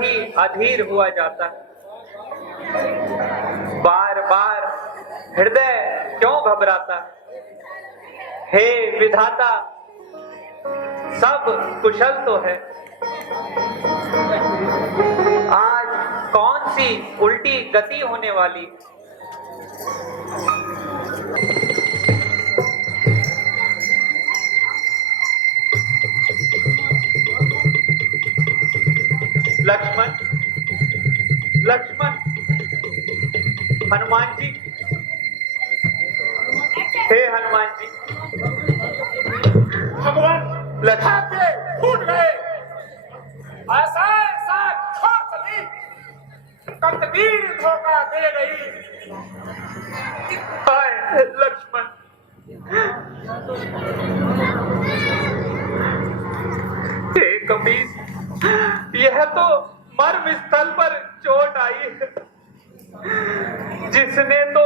ही अधीर हुआ जाता है। बार बार हृदय क्यों घबराता है? हे विधाता, सब कुशल तो है, आज कौन सी उल्टी गति होने वाली? लक्ष्मण, लक्ष्मण, हनुमान जी, हे हनुमान जी। भगवान लक्ष्मण फूट गए। ऐसा ऐसा चली तकदीर धोखा दे गई। हाय लक्ष्मण, हे कपीस, यह तो मर्म स्थल पर चोट आई है, जिसने तो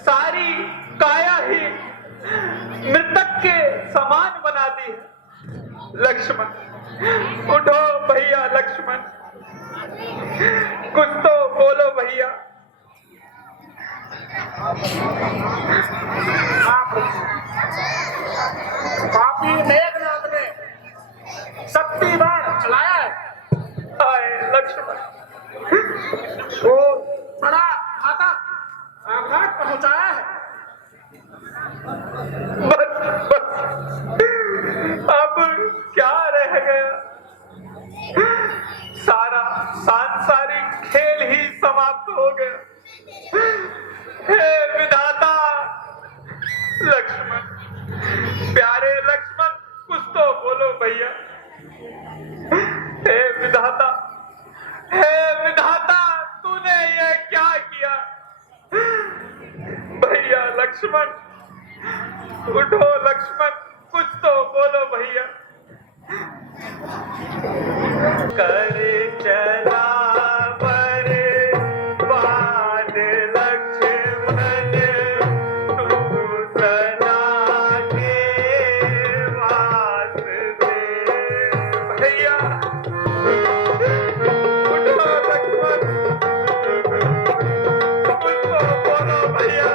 सारी काया ही मृतक के समान बना दी है। लक्ष्मण उठो भैया, लक्ष्मण कुछ तो बोलो भैया। पापी मेघनाथ ने शक्ति बाण चलाया है। हाय लक्ष्मण, वो बड़ा घातक आघात पहुंचाया है। बस बस, अब क्या रह गया? सारा सांसारिक खेल ही समाप्त हो गया। हे विधाता, लक्ष्मण, प्यारे लक्ष्मण कुछ तो बोलो भैया। हे विधाता, हे विधाता, तूने यह क्या किया? भैया लक्ष्मण उठो, लक्ष्मण कुछ तो बोलो भैया। कर चला बर्बाद लक्ष्मण, तू सदा के वास्ते। भैया उठो लक्ष्मण, कुछ तो बोलो भैया।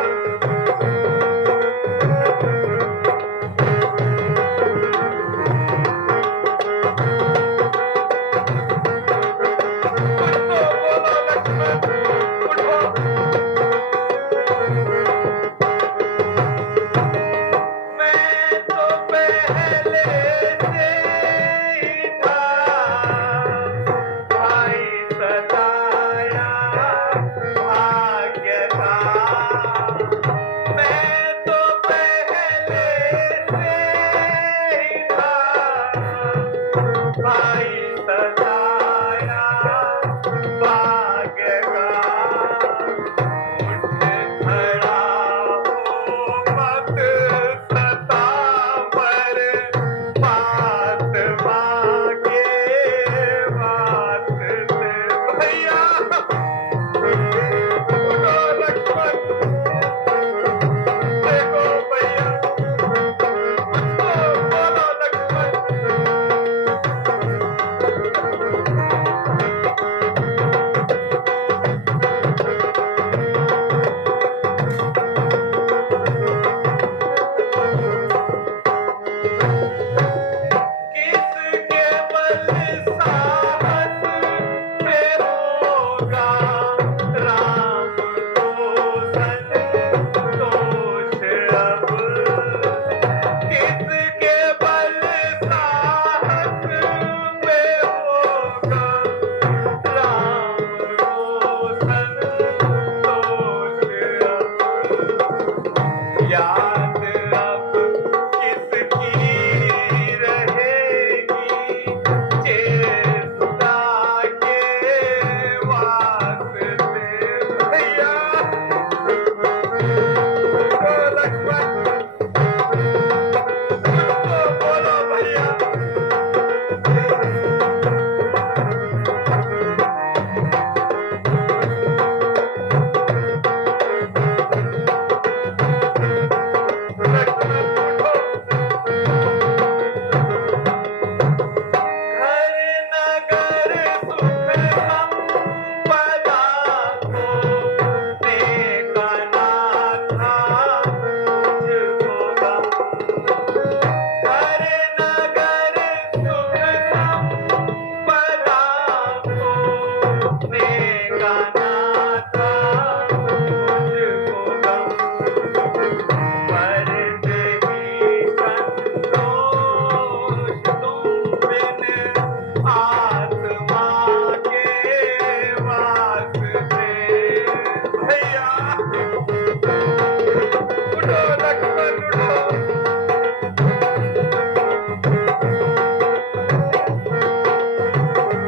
लक्ष्मण उठो।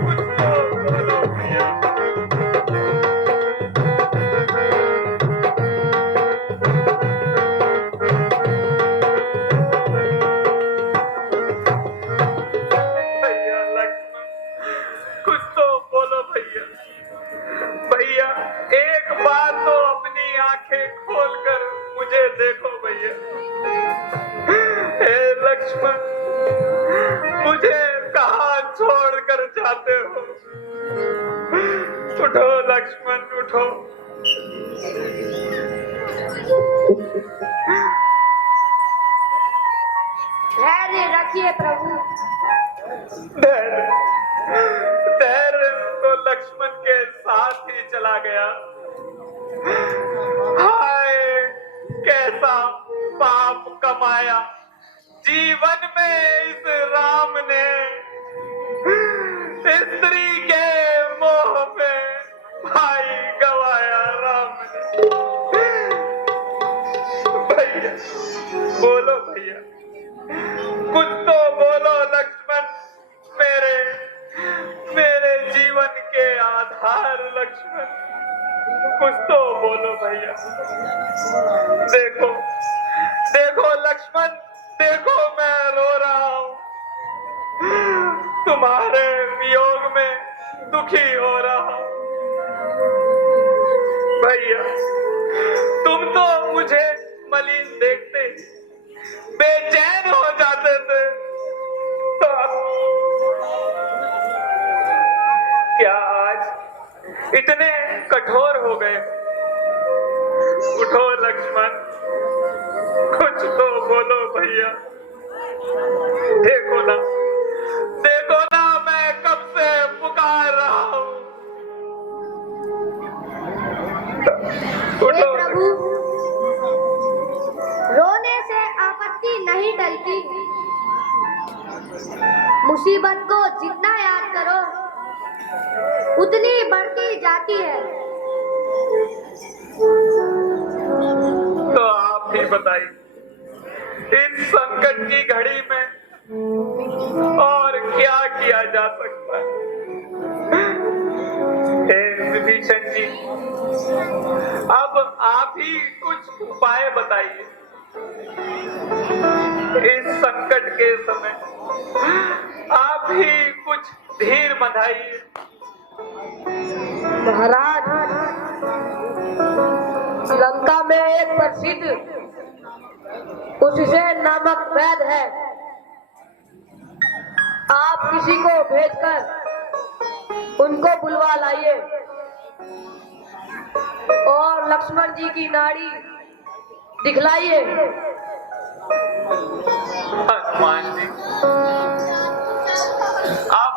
कुछ तो बोलो भैया। भैया लक्ष्मण, कुछ तो बोलो भैया। भैया एक बार तो अपनी आंखें खोलकर मुझे देखो भैया। हे लक्ष्मण, मुझे कहाँ छोड़कर जाते हो? उठो लक्ष्मण उठो। धैर्य रखिए प्रभु। धैर्य धैर्य तो लक्ष्मण के साथ ही चला गया। हाय कैसा पाप कमाया जीवन में इस राम ने। स्त्री के मोह में भाई गवाया राम ने। भैया बोलो भैया, कुछ तो बोलो लक्ष्मण। मेरे जीवन के आधार लक्ष्मण, कुछ तो बोलो भैया। देखो देखो लक्ष्मण, देखो मैं रो रहा हूँ। तुम्हारे वियोग में दुखी हो रहा हूँ। भैया तुम तो मुझे मलिन देखते बेचैन हो जाते थे, तो क्या आज इतने कठोर हो गए? उठो लक्ष्मण, कुछ तो बोलो भैया। देखो ना मैं कब से पुकार रहा हूँ। हे उठो प्रभु, रोने से आपत्ति नहीं टलती। मुसीबत को जितना याद करो उतनी बढ़ती जाती है। तो आप ही बताइए, इस संकट की घड़ी में और क्या किया जा सकता है? हे विभीषण जी, अब आप ही कुछ उपाय बताइए। इस संकट के समय आप ही कुछ धीर बंधाइए। महाराज, लंका में एक प्रसिद्ध उससे नामक वैद्य है। आप किसी को भेजकर उनको बुलवा लाइए और लक्ष्मण जी की नाड़ी दिखलाइए। हनुमान जी, अब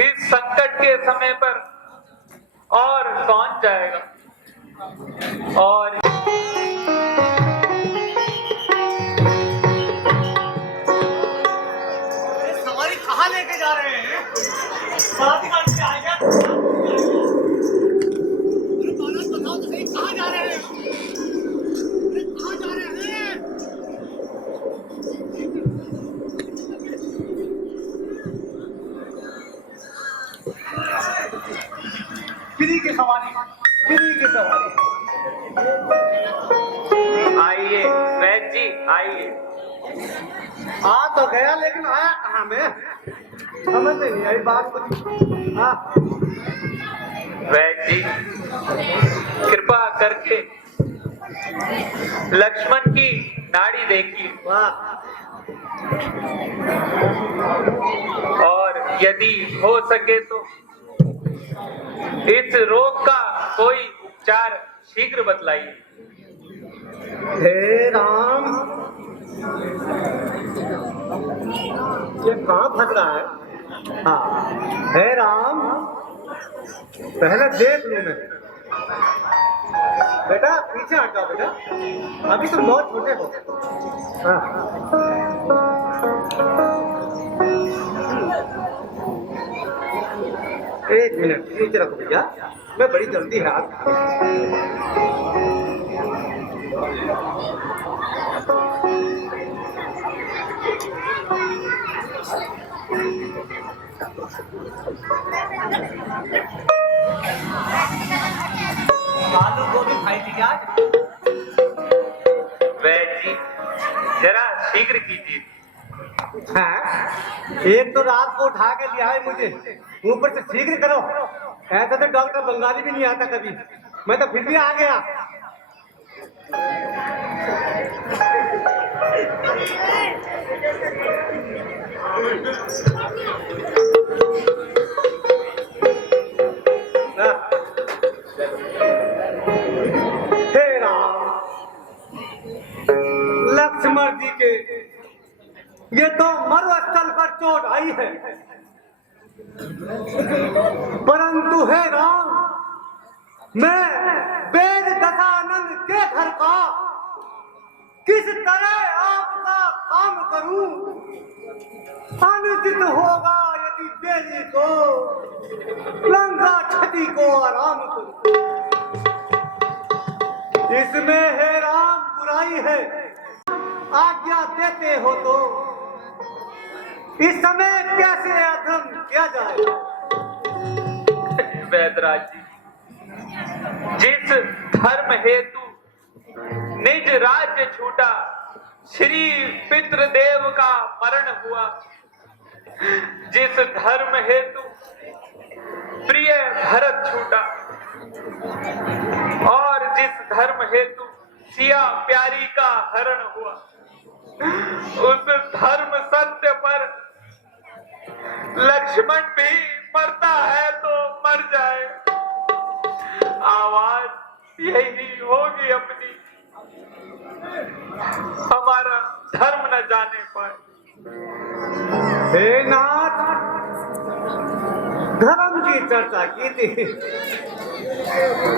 इस संकट के समय पर और कौन जाएगा? और सवारी कहाँ लेके जा रहे हैं? बाराती गाड़ी से आएगा? बताओ तो सही, कहाँ जा रहे हैं? कहाँ जा रहे हैं? फ्री की सवारी। आइए वैद्य जी, आइए। आ तो गया, लेकिन आया कहाँ में? समझ में नहीं आई बात कुछ। हाँ वैद्य जी, कृपा करके लक्ष्मण की नाड़ी देखिए, वाह, और यदि हो सके तो इस रोग का कोई उपचार शीघ्र बतलाइए। हे राम, ये कहाँ फंस रहा है? हाँ, हे राम, पहले देख लूं मैं। बेटा पीछे हट जाओ बेटा, अभी तुम बहुत छोटे हो। हाँ। एक मिनट नीचे रखो भैया, मैं बड़ी जल्दी है। आलू गोभी खाई थी क्या? वैद जी जरा शीघ्र कीजिए। हाँ? एक तो रात को उठा के लिया है मुझे, ऊपर से शीघ्र करो। ऐसा तो डॉक्टर बंगाली भी नहीं आता कभी, मैं तो फिर भी आ गया। हे राम, लक्ष्मण जी के ये तो मरुस्थल पर चोट आई है, परंतु हे राम, मैं वेद दशानंद के घर का किस तरह आपका काम करूं? अनुचित होगा यदि बेली को लंका क्षति को आराम करूं। इसमें हे राम बुराई है, आज्ञा देते हो तो इस समय कैसे अधर्म किया जाए? वैदराज जी, जिस धर्म हेतु निज राज्य छूटा, श्री पितृदेव का मरण हुआ, जिस धर्म हेतु प्रिय भरत छूटा और जिस धर्म हेतु सिया प्यारी का हरण हुआ, उस धर्म सत्य पर लक्ष्मण भी मरता है तो मर जाए, आवाज यही होगी अपनी, हमारा धर्म न जाने पाए। हे नाथ, धर्म की चर्चा की थी,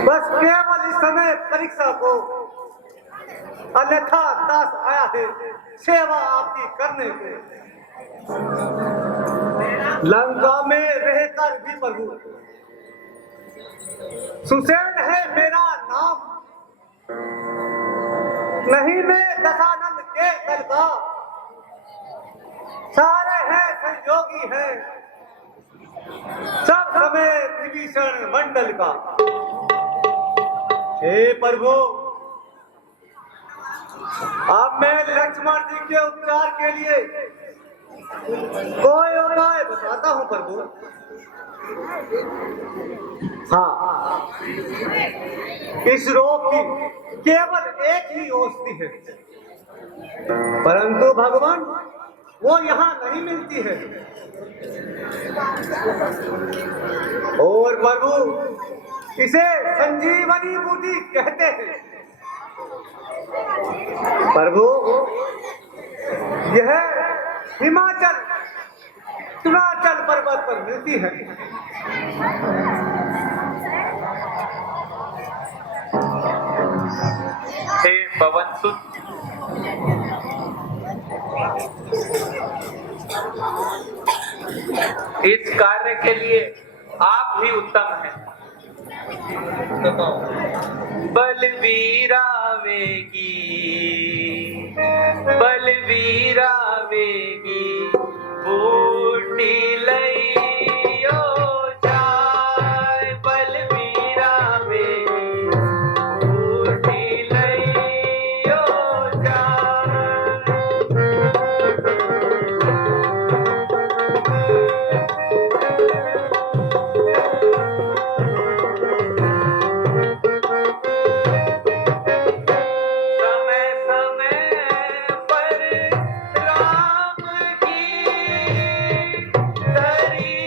बस केवल इस समय परीक्षा को, अन्यथा दास आया है सेवा आपकी करने के। लंका में रहकर भी प्रभु, सुसेन है मेरा नाम, नहीं मैं दशानंद के दल का, सारे हैं संयोगी हैं, सब समय विभीषण मंडल का। हे प्रभु, अब मैं लक्ष्मण जी के उपचार के लिए कोई उपाय बताता हूं प्रभु। हाँ, इस रोग की केवल एक ही औषधि है, परंतु भगवान वो यहाँ नहीं मिलती है। और प्रभु इसे संजीवनी बूटी कहते हैं। प्रभु यह हिमाचल हिमाचल पर्वत पर मिलती है। हे पवन सुत, इस कार्य के लिए आप ही उत्तम हैं। बलवीरा वेगी, बलवीरा वेगी, बूटी लइयो जाय, बलवीरा वेगी, बूटी लइयो जाय। धरी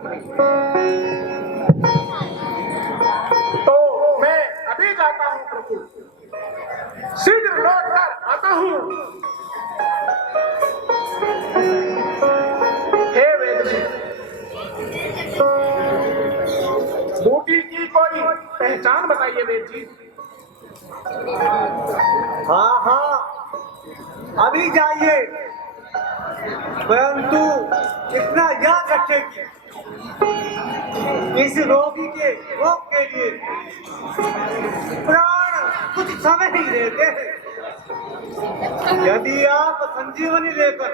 तो मैं अभी जाता हूँ प्रभु, शीघ्र लौट कर आता हूँ। हे वेद जी, बूटी की कोई पहचान बताइए वेद जी। हाँ हाँ, अभी जाइए, परंतु इतना याद रखें, इस रोगी के रोग के लिए प्राण कुछ समय ही देते हैं। यदि आप संजीवनी लेकर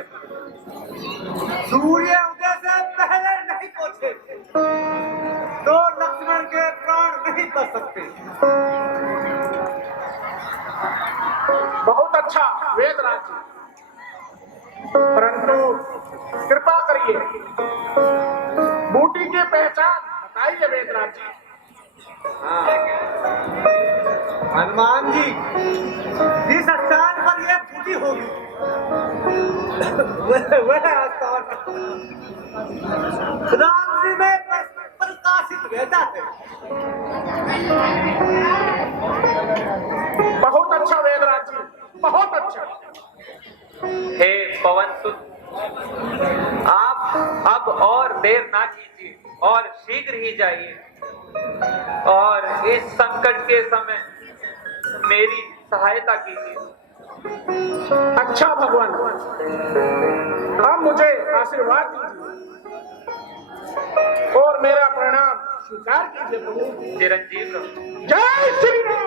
सूर्य उदय से पहले नहीं पहुंचे तो लक्ष्मण के प्राण नहीं बच सकते। बहुत अच्छा वेदराज जी, परंतु कृपा करिए बूटी की पहचान बताइए वेदराज जी। हनुमान जी, जिस स्थान पर यह बूटी होगी वह स्थान रात्रि में प्रकाशित रहता है। बहुत अच्छा वेदराज जी, बहुत अच्छा। हे पवन सुत, आप अब और देर ना कीजिए और शीघ्र ही जाइए और इस संकट के समय मेरी सहायता कीजिए। अच्छा भगवान, अब मुझे आशीर्वाद दीजिए और मेरा प्रणाम स्वीकार कीजिए प्रभु। चिरंजीव रहो। जय श्री राम।